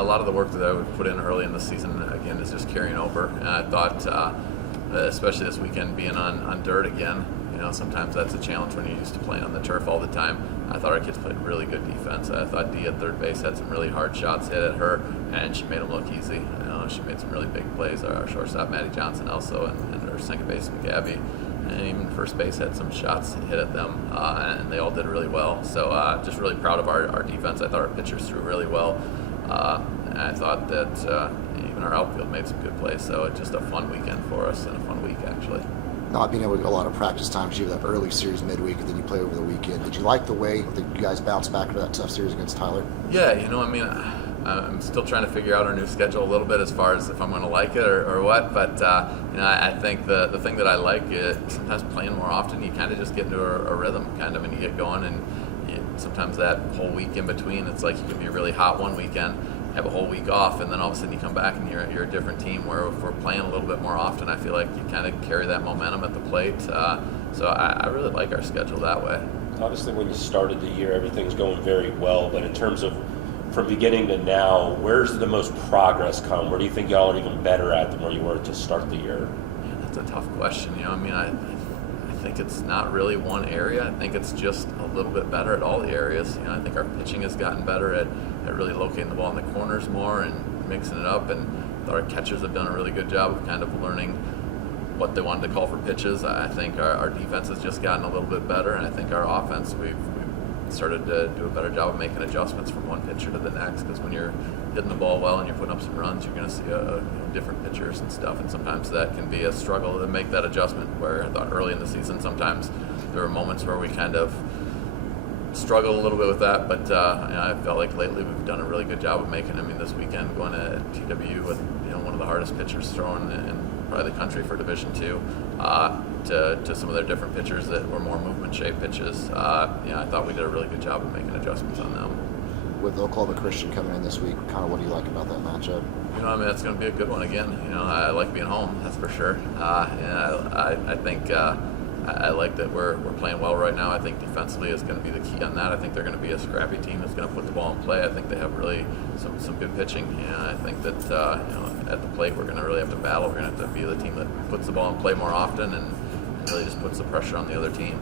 a lot of the work that we've put in early in the season, again, is just carrying over. And I thought, especially this weekend, being on dirt again, sometimes that's a challenge when you're used to playing on the turf all the time. I thought our kids played really good defense. I thought Dee at third base had some really hard shots hit at her, and she made them look easy. She made some really big plays. Our shortstop, Maddie Johnson, also, and our second baseman, Gabby, and even first base had some shots hit at them, and they all did really well. So just really proud of our defense. I thought our pitchers threw really well. And I thought that even our outfield made some good plays. So just a fun weekend for us and a fun week, actually. Not being able to get a lot of practice time because you have that early series midweek and then you play over the weekend. Did you like the way that you guys bounced back for that tough series against Tyler? Yeah, I'm still trying to figure out our new schedule a little bit as far as if I'm going to like it or what. But I think the thing that I like is sometimes playing more often. You kind of just get into a rhythm, kind of, and you get going. And sometimes that whole week in between, it's like you can be really hot one weekend, have a whole week off, and then all of a sudden you come back and you're a different team. Where if we're playing a little bit more often, I feel like you kind of carry that momentum at the plate. So I really like our schedule that way. Obviously, when you started the year, everything's going very well. But in terms of from beginning to now, where's the most progress come? Where do you think y'all are even better at than where you were to start the year? Yeah, that's a tough question. I think it's not really one area. I think it's just a little bit better at all the areas. I think our pitching has gotten better at really locating the ball in the corners more and mixing it up. And our catchers have done a really good job of kind of learning what they wanted to call for pitches. I think our defense has just gotten a little bit better, and I think our offense, we've started to do a better job of making adjustments from one pitcher to the next, because when you're hitting the ball well and you're putting up some runs, you're going to see different pitchers and stuff, and sometimes that can be a struggle to make that adjustment, where I thought early in the season sometimes there were moments where we kind of struggled a little bit with that, but I felt like lately we've done a really good job of making. This weekend going to TW with one of the hardest pitchers throwing in probably the country for Division II, to some of their different pitchers that were more movement shape pitches. I thought we did a really good job of making adjustments on them. With Oklahoma Christian coming in this week, kind of what do you like about that matchup? That's going to be a good one again. I like being home, that's for sure. I think I like that we're playing well right now. I think defensively is going to be the key on that. I think they're going to be a scrappy team that's going to put the ball in play. I think they have really some good pitching. I think that at the plate we're going to really have to battle. We're going to have to be the team that puts the ball in play more often and really just puts the pressure on the other team.